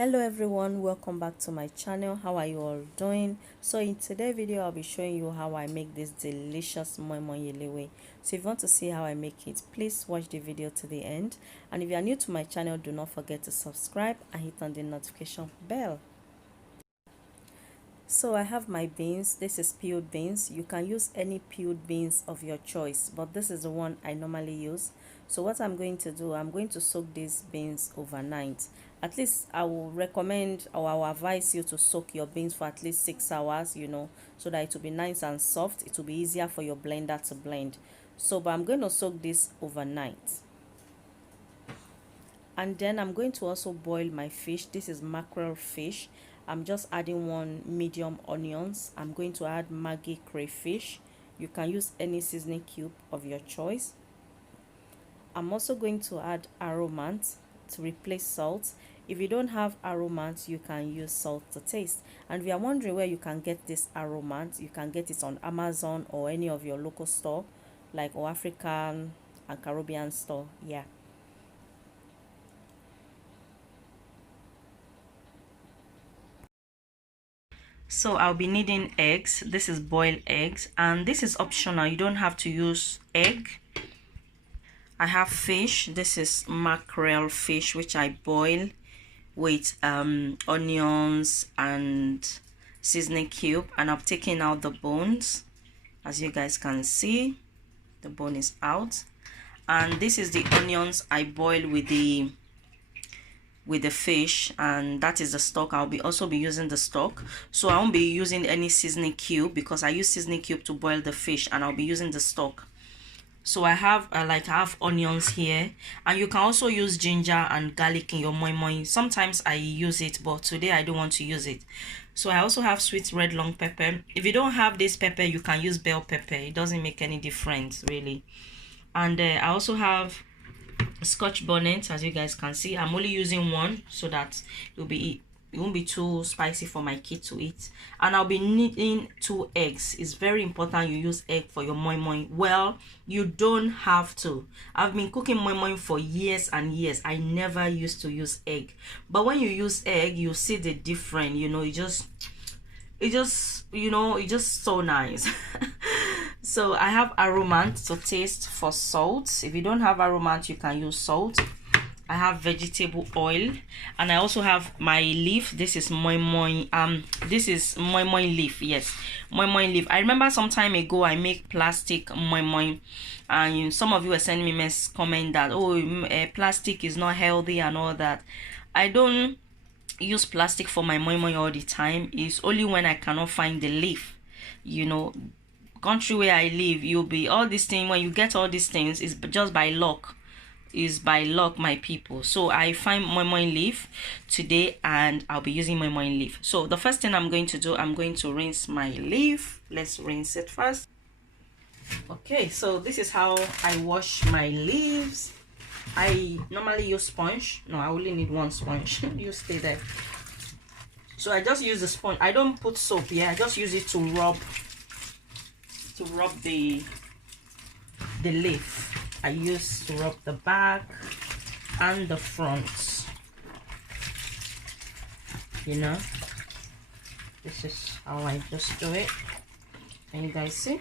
Hello everyone, welcome back to my channel. How are you all doing? So in today's video I'll be showing you how I make this delicious Moimoi Elewe. So if you want to see how I make it, please watch the video to the end, and if you are new to my channel, do not forget to subscribe and hit on the notification bell. So I have my beans. This is peeled beans. You can use any peeled beans of your choice, but this is the one I normally use. So what I'm going to do, I'm going to soak these beans overnight. At least I will recommend, or I will advise you to soak your beans for at least 6 hours, so that it will be nice and soft. It will be easier for your blender to blend. So but I'm going to soak this overnight. And then I'm going to also boil my fish. This is mackerel fish. I'm just adding 1 medium onions. I'm going to add Maggi crayfish. You can use any seasoning cube of your choice. I'm also going to add Aromat to replace salt. If you don't have Aromat, you can use salt to taste. And if you are wondering where you can get this Aromat, you can get it on Amazon or any of your local store, like or African and Caribbean store. Yeah. So I'll be needing eggs. This is boiled eggs, and this is optional. You don't have to use egg. I have fish. This is mackerel fish, which I boil with onions and seasoning cube, and I've taken out the bones. As you guys can see, the bone is out. And this is the onions I boil with the fish, and that is the stock. I'll also be using the stock, so I won't be using any seasoning cube because I use seasoning cube to boil the fish, and I'll be using the stock. So I have I have onions here, and you can also use ginger and garlic in your moimoi. Sometimes I use it, but today I don't want to use it. So I also have sweet red long pepper. If you don't have this pepper, you can use bell pepper. It doesn't make any difference really. And I also have Scotch bonnet. As you guys can see, I'm only using 1 so that it won't be too spicy for my kid to eat. And I'll be needing 2 eggs. It's very important you use egg for your moimoi. Well, you don't have to. I've been cooking moimoi for years and years. I never used to use egg, but when you use egg, you see the difference. It's just so nice. So I have Aromat to taste for salt. If you don't have Aromat, you can use salt. I have vegetable oil, and I also have my leaf. This is moimoi. This is moimoi leaf. Yes, moimoi leaf. I remember some time ago I make plastic moimoi, and some of you were sending me comment that plastic is not healthy and all that. I don't use plastic for my moimoi all the time. It's only when I cannot find the leaf. Country where I live, you'll be all these things. When you get all these things, it's just by luck. Is by luck, my people. So I find moimoi leaf today, and I'll be using moimoi leaf. So the first thing I'm going to do, I'm going to rinse my leaf. Let's rinse it first. Okay, so this is how I wash my leaves. I normally use sponge. No, I only need 1 sponge. You stay there. So I just use the sponge. I don't put soap. I just use it to rub the leaf. I use to rub the back and the front. This is how I just do it. Can you guys see?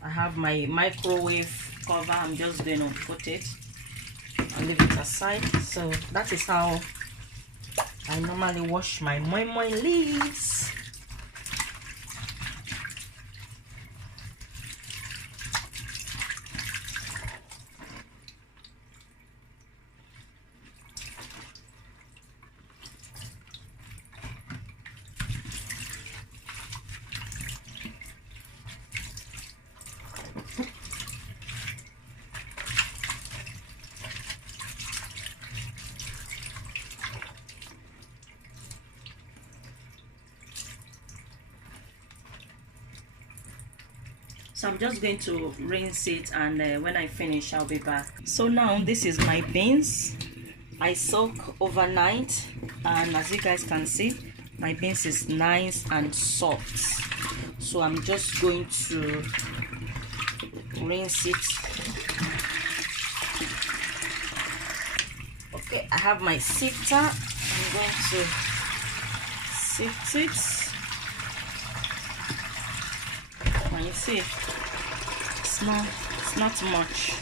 I have my microwave cover. I'm just going to put it and leave it aside. So that is how I normally wash my moimoi leaves. So I'm just going to rinse it, and when I finish, I'll be back. So now this is my beans. I soak overnight, and as you guys can see, my beans is nice and soft. So I'm just going to rinse it I have my sifter. I'm going to sift it. Can you see? It's not much.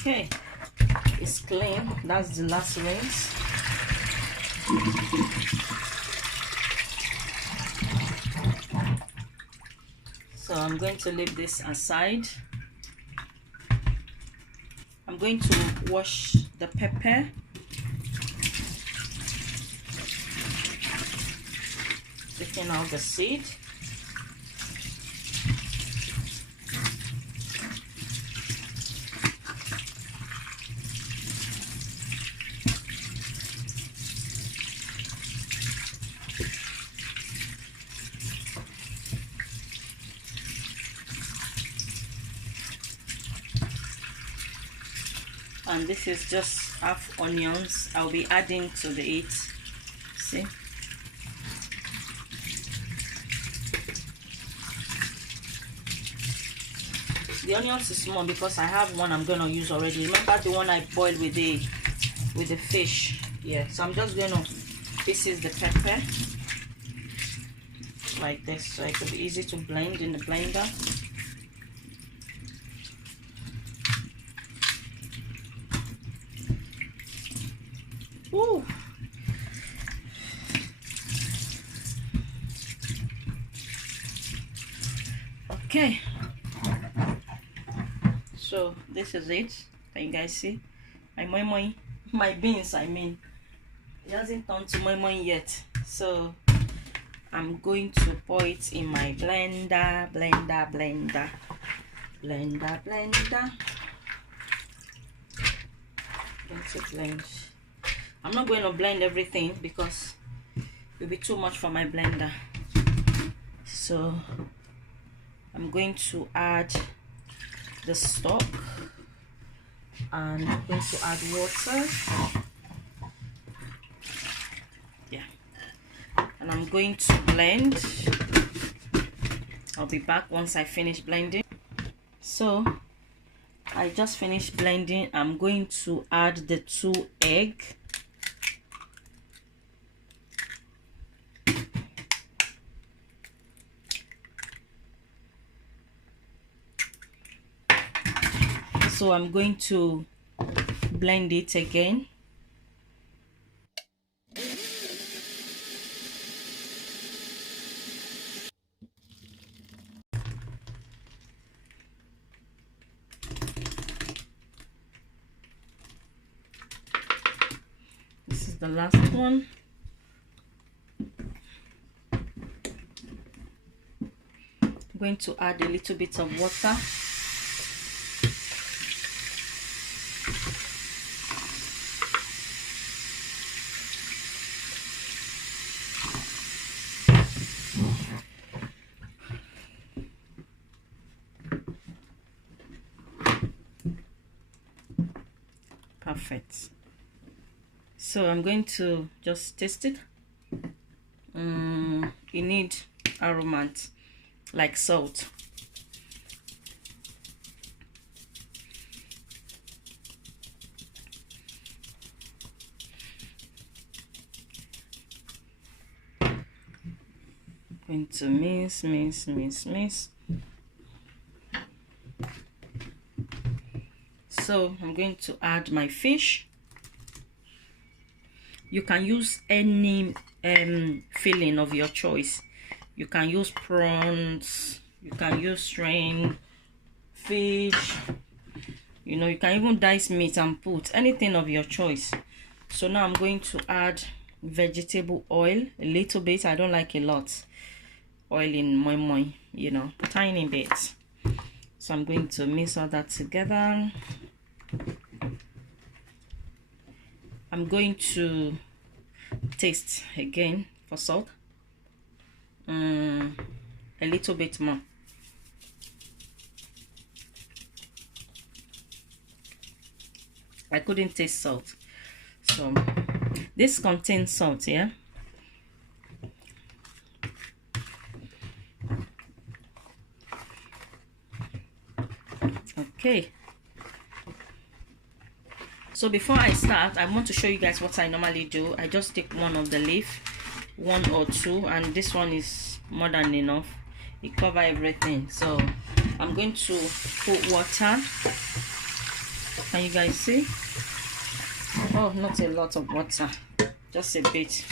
Okay, it's clean. That's the last rinse. So I'm going to leave this aside. I'm going to wash the pepper. Taking out the seed. And this is just half onions I'll be adding to the it. See, the onions is small because I have one I'm gonna use already. Remember the one I boiled with the fish? Yeah, so I'm just gonna pieces the pepper like this so it will be easy to blend in the blender. Ooh. Okay, so this is it. Can you guys see my moimoi, my beans? I mean, it hasn't turned to moimoi yet, so I'm going to pour it in my blender. Going to blend. I'm not going to blend everything because it will be too much for my blender. So I'm going to add the stock and I'm going to add water. Yeah. And I'm going to blend. I'll be back once I finish blending. So I just finished blending. I'm going to add the 2 eggs. So I'm going to blend it again. This is the last one. I'm going to add a little bit of water. Perfect. So I'm going to just taste it. You need Aromat, like salt. Going to mix. So I'm going to add my fish. You can use any filling of your choice. You can use prawns, you can use shrimp, fish, you know, you can even dice meat and put anything of your choice. So now I'm going to add vegetable oil, a little bit. I don't like a lot oil in moimoi, you know, tiny bit. So I'm going to mix all that together. I'm going to taste again for salt. A little bit more. I couldn't taste salt, so this contains salt, yeah. Okay, so before I start, I want to show you guys what I normally do. I just take one of the leaf, one or two, and this one is more than enough. It covers everything. So I'm going to put water. Can you guys see? Oh, not a lot of water, just a bit.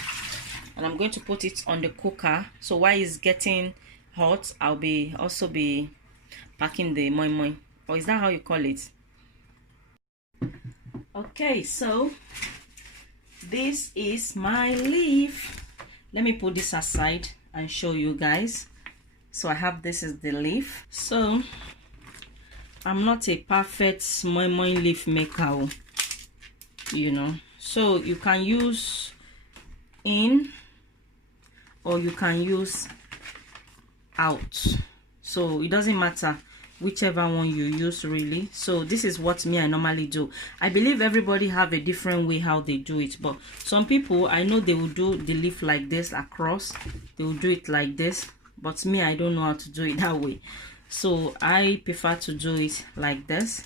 And I'm going to put it on the cooker. So while it's getting hot, I'll also be packing the moimoi. Or is that how you call it? Okay, so this is my leaf. Let me put this aside and show you guys. So I have, this is the leaf. So I'm not a perfect moimoi leaf maker, you know. So you can use in or you can use out. So it doesn't matter whichever one you use, really. So this is what I normally do. I believe everybody have a different way how they do it, but some people, I know they will do the leaf like this across, they will do it like this, but me, I don't know how to do it that way. So I prefer to do it like this.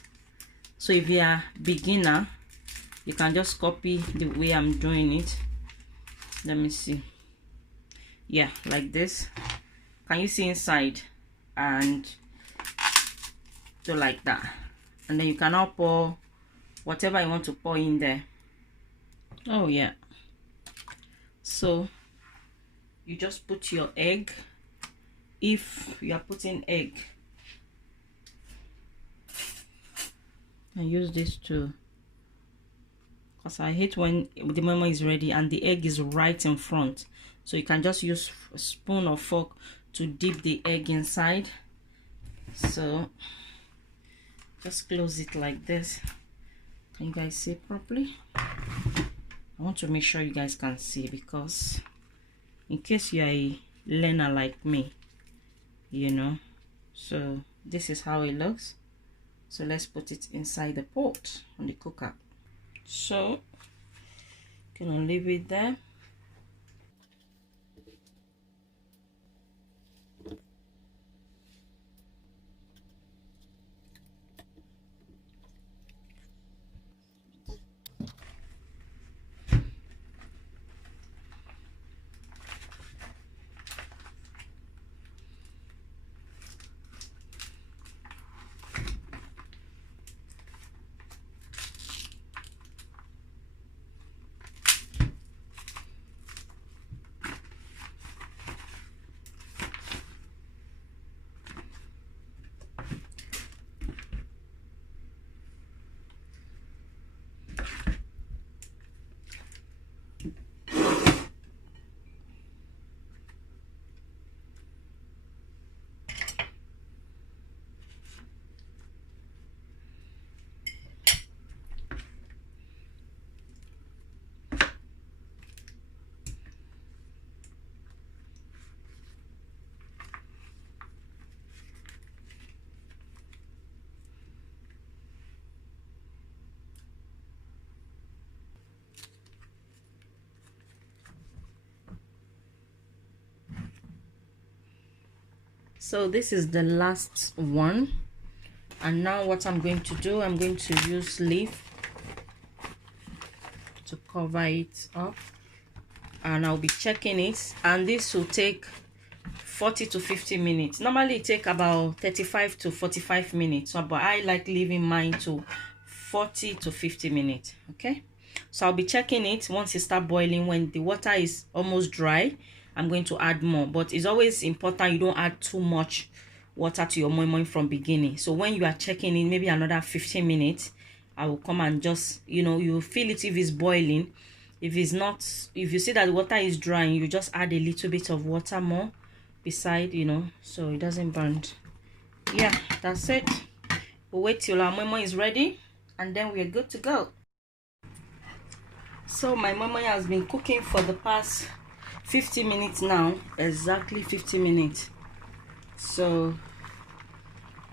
So if you are beginner, you can just copy the way I'm doing it. Let me see. Yeah, like this. Can you see inside? And do like that, and then you can now pour whatever you want to pour in there. Oh yeah, so you just put your egg, if you are putting egg, and use this too, because I hate when the moimoi is ready and the egg is right in front. So you can just use a spoon or fork to dip the egg inside. So just close it like this. Can you guys see properly? I want to make sure you guys can see, because in case you are a learner like me, you know. So this is how it looks. So let's put it inside the pot on the cooker. So gonna leave it there. So this is the last one, and now what I'm going to do, I'm going to use leaf to cover it up, and I'll be checking it, and this will take 40 to 50 minutes. Normally it take about 35 to 45 minutes, but I like leaving mine to 40 to 50 minutes. Okay, so I'll be checking it once it start boiling. When the water is almost dry, I'm going to add more, but it's always important you don't add too much water to your moimoi from beginning. So when you are checking it, maybe another 15 minutes, I will come and just, you know, you feel it if it's boiling, If it's not, if you see that the water is drying, you just add a little bit of water more beside, you know, so it doesn't burn. Yeah, that's it. We'll wait till our moimoi is ready and then we're good to go. So my moimoi has been cooking for the past 50 minutes now, exactly 50 minutes. So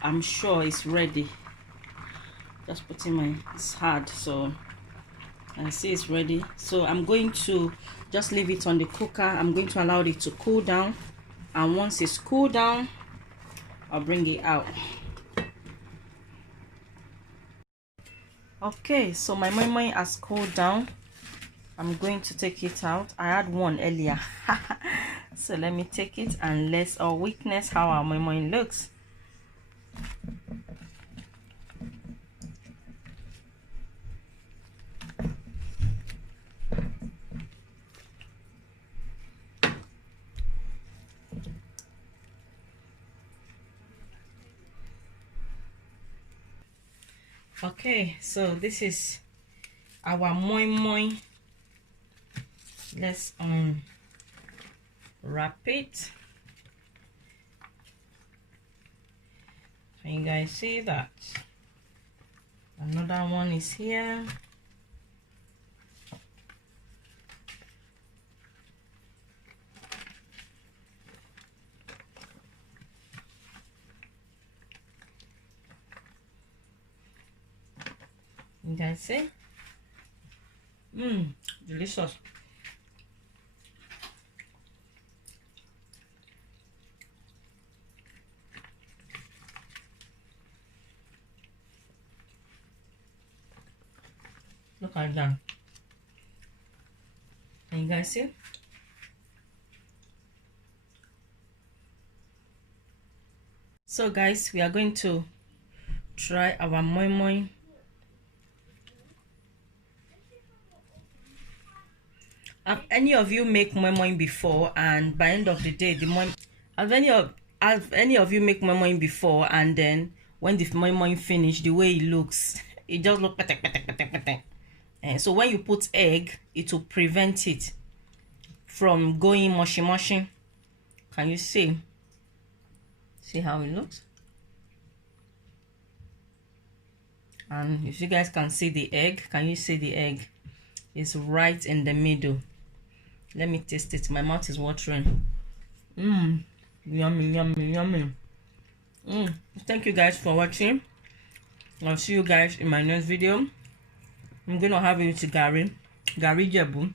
I'm sure it's ready. Just putting my, it's hard, so I see it's ready. So I'm going to just leave it on the cooker. I'm going to allow it to cool down, and once it's cooled down, I'll bring it out. Okay, so my moimoi has cooled down. I'm going to take it out. I had one earlier. So let me take it and let's all witness how our moimoi looks. Okay, so this is our moimoi. Let's wrap it. Can you guys see that? Another one is here. You guys see? Delicious. Look at that. Can you guys see? So guys, we are going to try our moimoi. Have any of you make moimoi before, and by end of the day the moimoi, have any of you make moimoi before, and then when the moimoi finish, the way it looks, it just look patek, patek, patek, patek. And so when you put egg, it will prevent it from going mushy mushy. Can you see how it looks? And if you guys can see the egg, can you see the egg? It's right in the middle. Let me taste it. My mouth is watering. Yummy, yummy, yummy. Thank you guys for watching. I'll see you guys in my next video. I'm gonna have it with Gary Jebu.